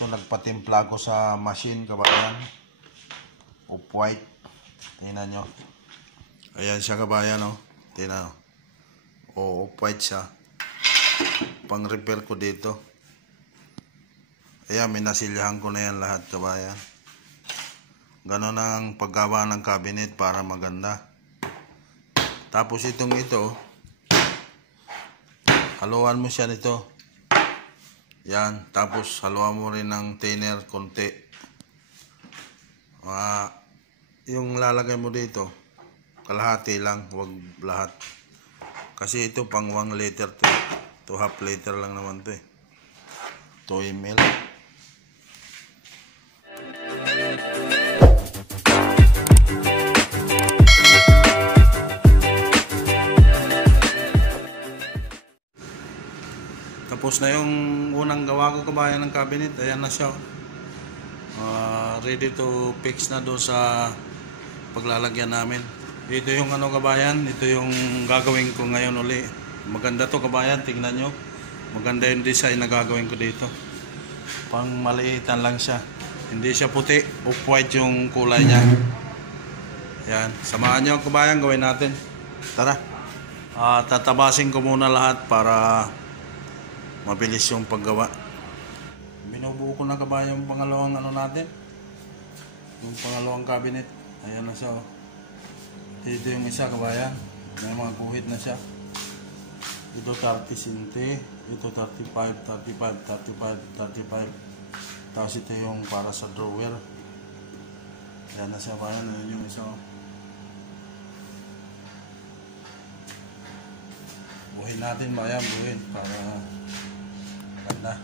Ito nagpatimpla ko sa machine kabayan. Off-white. Tingnan nyo. Ayan siya kabayan oh. Tingnan oh. Off-white siya. Pang repair ko dito. Ayan, minasilyahan ko na yan lahat kabayan. Ganon ang paggawa ng cabinet para maganda. Tapos ito, haluan mo siya nito. Yan, tapos haluan mo rin ng thinner konti. Yung lalagay mo dito, kalahati lang, wag lahat. Kasi ito pang 1 liter to. Ito half liter lang naman to eh. 2 ml. Tapos na yung unang gawa ko kabayan ng cabinet. Ayan na siya. Ready to fix na doon sa paglalagyan namin. Ito yung ano kabayan. Ito yung gagawin ko ngayon uli. Maganda to kabayan. Tingnan nyo. Maganda yung design na gagawin ko dito. Pang maliitan lang siya. Hindi siya puti. Off-white yung kulay niya. Ayan. Samahan nyo kabayan. Gawin natin. Tara. Tatabasin ko muna lahat para mabilis yung paggawa. Binubuo ko na kabayan yung pangalawang ano natin. Yung pangalawang cabinet. Ayan na siya oh. Dito yung isa kabayan. May mga guhit na siya. Ito 30 cm. Ito 35, 35, 35, 35. Tapos ito yung para sa drawer. Ayan na siya kabayan. Ayan yung isa oh. Buhin natin bayan. Buhin para maganda.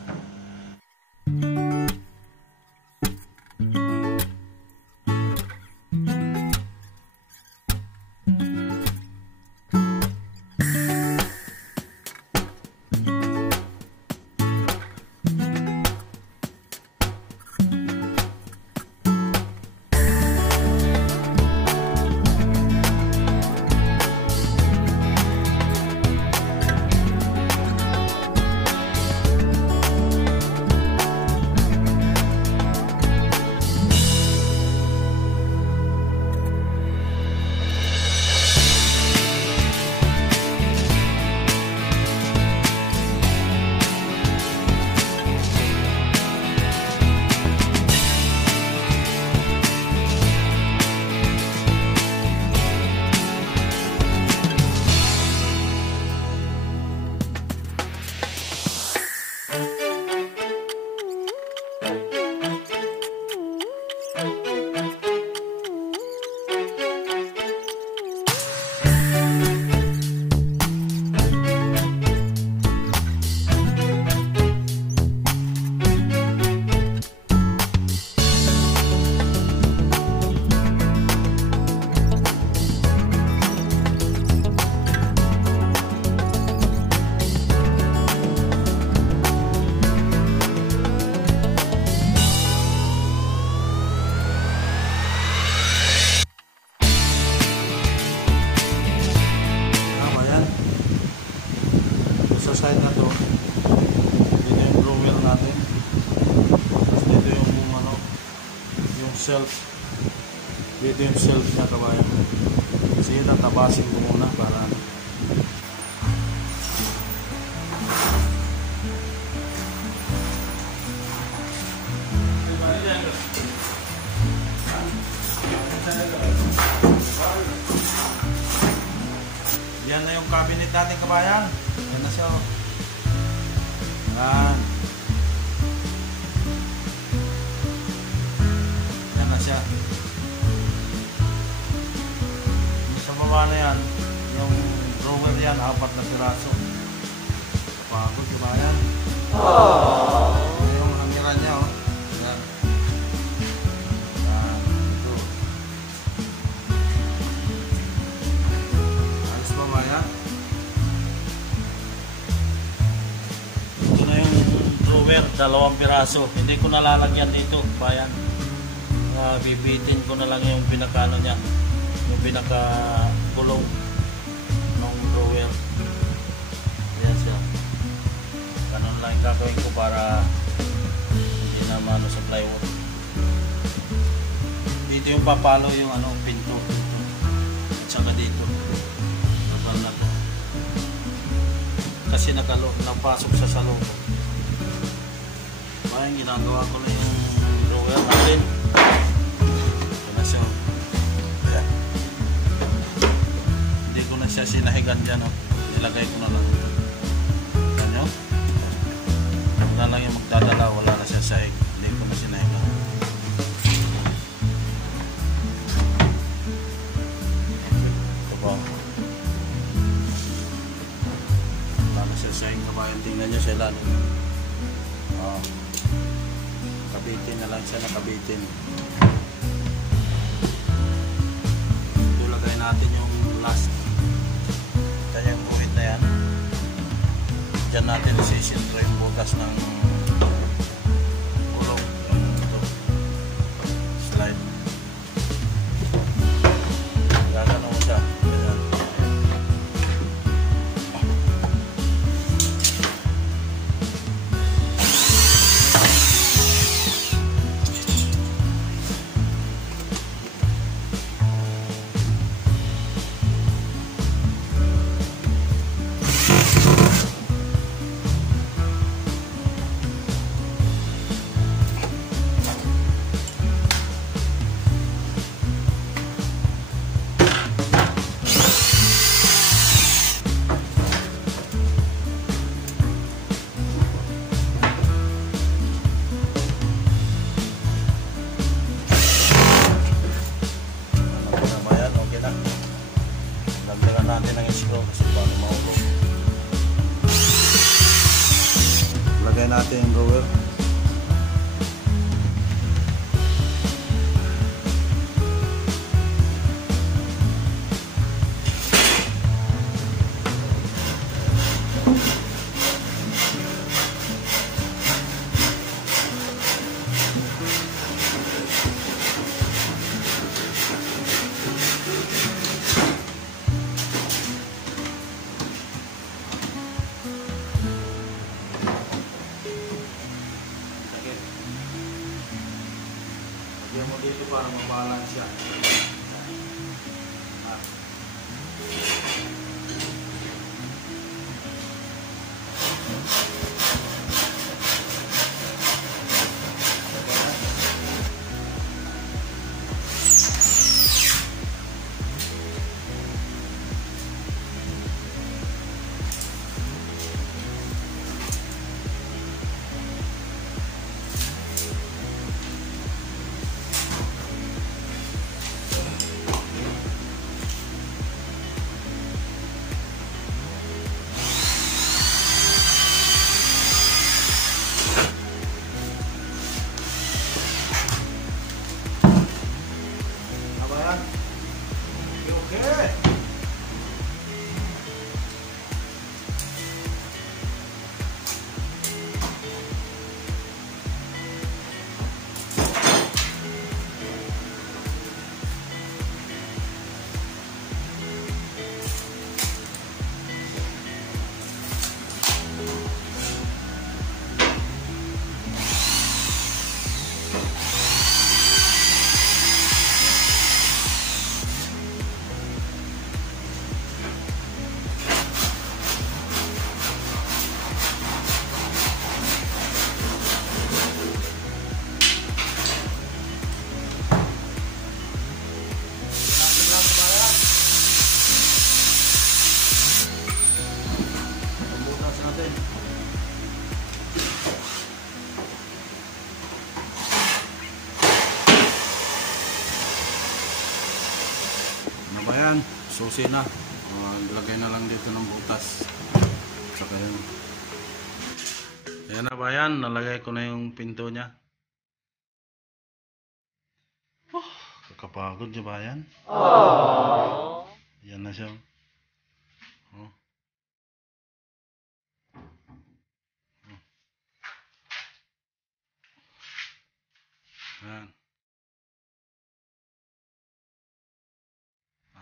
Side na to, dito yung drawer natin, tapos dito yung ano, yung shelf, dito yung shelf niya kabayan. Kasi tatabasin ko muna para yan na yung cabinet natin kabayan. Yan na siya. Yan na siya. Yung sa baba na yan, yung drawer yan, 4 na piraso. Pagod kabayan. Yung hangiran niya oh. Yan. Ito. Ayos ba maya? Drawer, 2 piraso. Hindi ko nalalagyan dito, bayan. Bibitin ko na lang yung pinakano niya, yung pinaka-kulong ng drawer. Ayan siya. Ganun lang yung gagawin ko para hindi na ano sa plywood. Dito yung papalo yung ano pinto. At saka dito. Napal na to. Kasi napasok sa loob. Ayun, ginagawa ko na yung drawer natin. Ito na siya. Ayan. Hindi ko na siya sinahigan dyan. Oh. Nilagay ko na lang. Ayan nyo. Wala lang yung magdadala. Wala na siya sahig. Hindi ko na sinahigan. Ito ba? Wala na siya sahig. Kabayan, tingnan nyo sila. Kabitin na lang siya, nakabitin. Ito lagay natin yung last. Ito yung buhit na yan. Diyan natin isisintro yung butas ng gulong. Ito. Slide. Gagano mo siya. Ganyan. Lagyan natin ng screw kasi paano maulog. Lagay natin yung drawer. Lagyan mo dito para mabalance siya. Okay. Ano ba yan? Susi na. Lagay na lang dito ng butas. Saka yun. Ayan na ba yan? Nalagay ko na yung pinto niya. Kakapagod siya ba yan? Yan na siya. Oh. Ayan.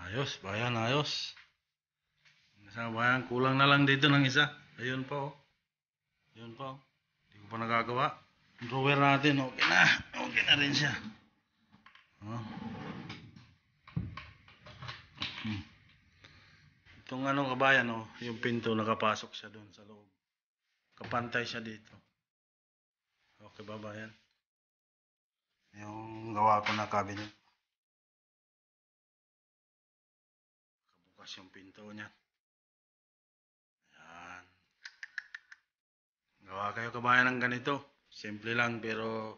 Ayos, bayan, ayos. Isa, bayan, kulang na lang dito ng isa. Ayun pa, oh. Ayun pa, oh. Hindi ko pa nagagawa. Drawer natin, okay na. Okay na rin siya. Oh. Itong ano kabayan, oh, yung pinto nakapasok siya doon sa loob. Kapantay siya dito. Okay babayan. Yung gawa ko na cabinet. Bukas yung pinto niya. Yan. Gawa kayo kabayan ng ganito. Simple lang pero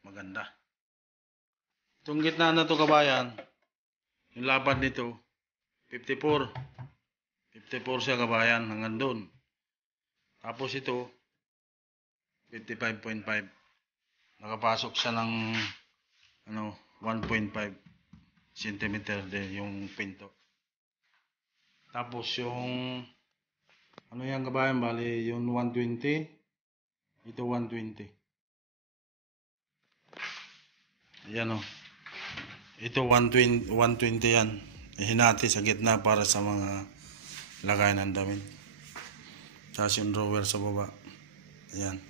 maganda. Itong gitna na to kabayan, yung lapad nito, 54. 54 siya kabayan hanggang doon. Tapos ito, 55.5. Nakapasok siya ng 1.5 cm din yung pinto. Tapos yung ano yan kabayan, bali yung 120, ito 120. Ayan o. Ito 120 yan. Hinati sa gitna para sa mga lagay ng damit. Tapos yung drawer sa baba. Ayan.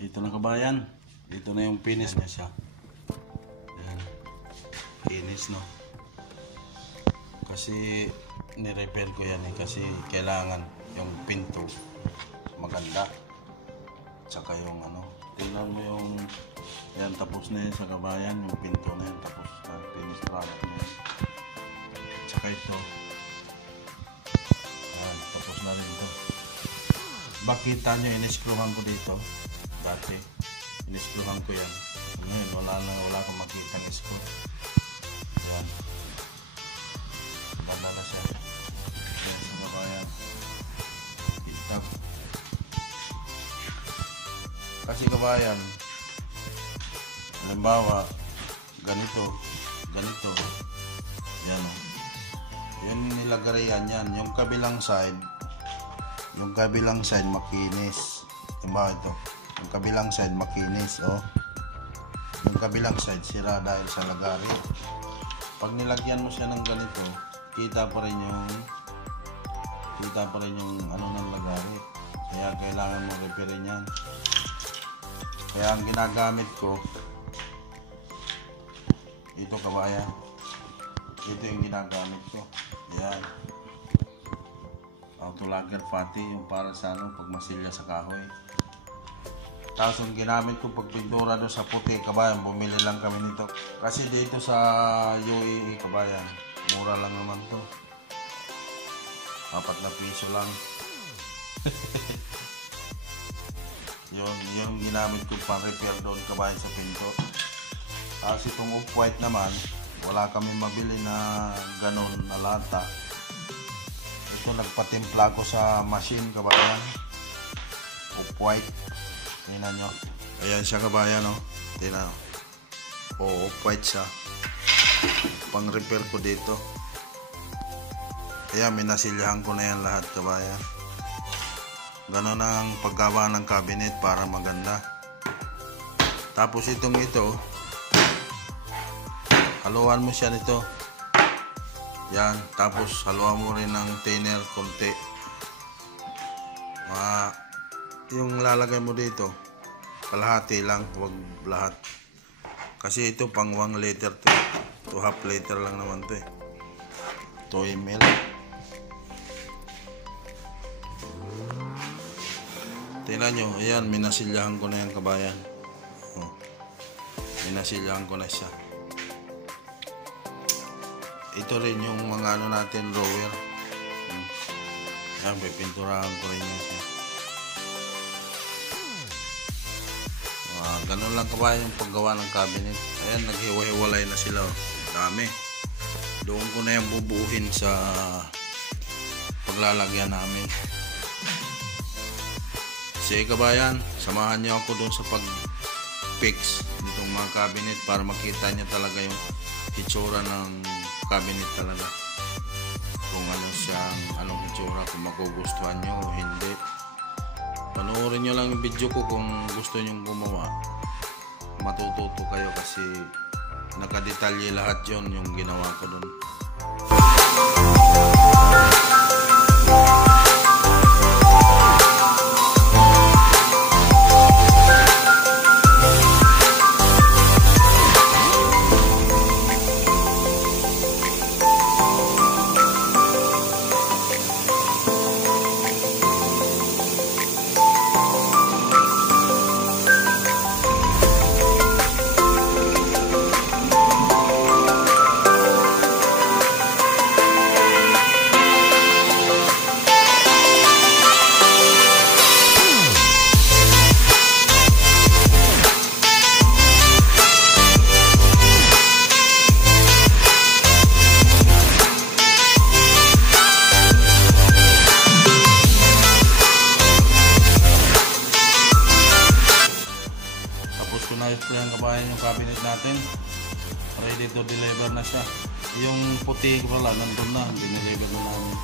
Ito na kabayan. Dito na yung finish na siya. Ayan. Finish no. Kasi ni-repair ko yan eh. Kasi kailangan yung pinto maganda. Tsaka yung tingnan mo yung yan, tapos na yan sa kabayan. Yung pinto na yan. Tapos na finish product na yan. Tsaka ito. Ayan, tapos na rin ito. Bakita nyo, in-screwhan ko dito. Dati, in-screwhan ko yan. Ngayon, wala akong makita ng screw. Ayan. Banda na siya. Ayan, sa kabayan. Kita. Kasi kabayan, halimbawa, ganito. Yan o. Yan nilagarian yan. Yung kabilang side makinis. Diba ito? Yung kabilang side makinis, oh. Yung kabilang side sira dahil sa lagari. Pag nilagyan mo siya ng ganito, kita pa rin yung ng lagari. Kaya kailangan mo repairin yan. Kaya ang ginagamit ko, ito kabayan. Ito yung ginagamit ko. Ayan. Autolagger fatty, yung para sa pag masilya sa kahoy. Tapos yung ginamit ko pag pintura doon sa puti, kabayan, bumili lang kami nito. Kasi dito sa UAE, kabayan, mura lang naman to. 4 na piso lang. yung ginamit ko pang repair doon, kabayan, sa pinto. Tapos itong off-white naman, wala kami mabili na ganun na lata. Ito nagpatimpla ko sa machine kabayan. Off-white. Tingnan nyo. Ayan siya kabayan, oh. Tingnan. Oh, off-white siya. Pang repair ko dito. Ayan, minasilyahan ko na yan lahat kabayan. Ganon ang paggawa ng cabinet para maganda. Tapos ito, haluan mo siya nito. Yan, tapos haluan mo rin ng thinner konti. Yung lalagay mo dito, kalahati lang, wag lahat. Kasi ito pang 1 liter to. 2 half liter lang naman to eh. 2 ml. Tingnan nyo, ayan, minasilyahan ko na yan kabayan. Oh, minasilyahan ko na siya. Ito rin yung mga natin, drawer. Ayan, pipinturahan ko rin yan siya. Ganun lang kabayan yung paggawa ng cabinet. Ayan, naghiwa-hiwalay na sila. Dami. Doon ko na yung bubuuhin sa paglalagyan namin. Sige kabayan, samahan niyo ako doon sa pag-fix nitong mga cabinet para makita niyo talaga yung itsura ng cabinet talaga. Kung anong itsura, kung magugustuhan nyo o hindi. Panoorin nyo lang yung video ko kung gusto nyo gumawa. Matututo kayo kasi nakadetalye lahat yon yung ginawa ko doon. ko na yung kabayan yung cabinet natin. Ready to deliver na siya. Yung puti wala, nandun na, dineliver na namin.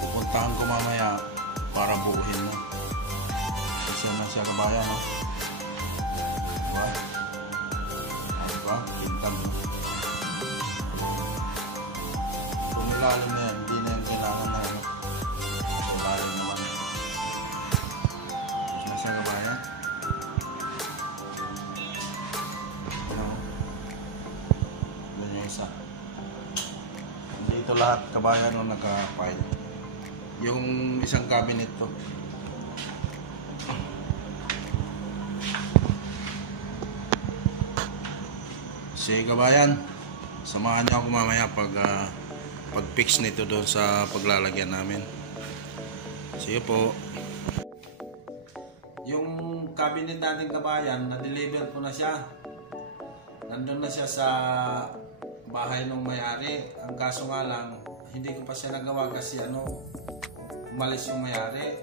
Pupuntahan ko mamaya para buuhin na. Kasi na siya kabayan, no? Diba? Diba? Pintang, no? Tumilalim na yan, hindi na yung kailangan na, ano? Tumilalim naman. Na siya kabayan. Isa. Dito lahat kabayan nung naka-file. Yung isang cabinet to. Sige kabayan, samahan niyo ako mamaya pag-fix nito doon sa paglalagyan namin. Sige po. Yung cabinet natin kabayan, na-deliver ko na siya. Nandun na siya sa bahay ng may-ari. Ang kaso nga lang, hindi ko pa siya nagawa kasi umalis yung may-ari.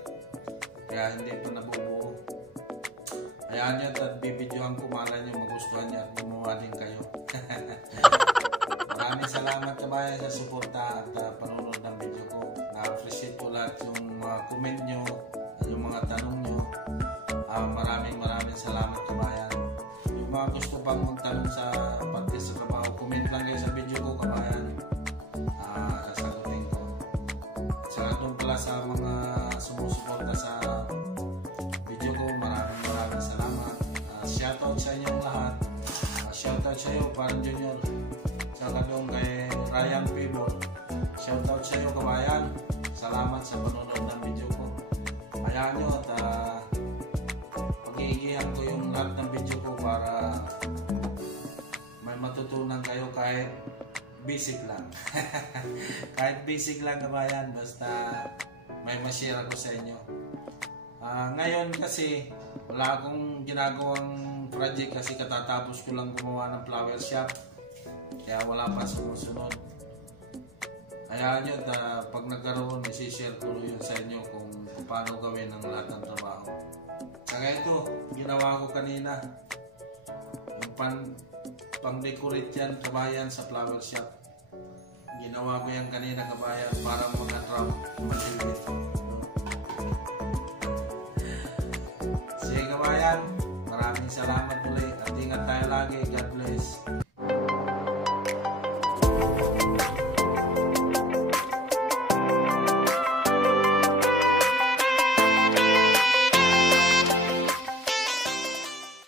Kaya hindi pa nabubuo. Hayaan nyo at bibidyohan ko, malay nyo magustuhan niya at gumawa din kayo. Maraming salamat kabayan sa suporta at panonood ng video ko. Na-appreciate ko lahat yung mga comment nyo at yung mga tanong nyo. Maraming salamat kabayan. Yung mga gusto pang magtanong sa parte sa trabaho, comment lang kayo sa video ko kabayan. Sasagutin ko. At saka doon pala sa mga sumusuporta sa video ko, maraming salamat. Shoutout sa inyong lahat. Shoutout sa iyo, Parang Junior. Saka doon kay Ryan Pibor. Shoutout sa iyo kabayan. Salamat sa panonood ng video ko. Hayaan nyo at pag-iigihan ko yung lahat ng video ko para may matutunan kayo kahit basic lang. Kahit basic lang kabayan, basta may ma-share ako sa inyo. Ngayon kasi wala akong ginagawang project kasi katatapos ko lang gumawa ng flower shop. Kaya wala pa sumusunod. Hayaan nyo pag nagkaroon, isi-share ko yun sa inyo kung paano gawin ang lahat ng trabaho. Saka ito, ginawa ko kanina. Yung pang-decorate yan kabayan sa flower shop. Ginawa ko yan kanina kabayan para mag-attract material. Sige kabayan, maraming salamat ulit at ingat tayo lagi. God bless.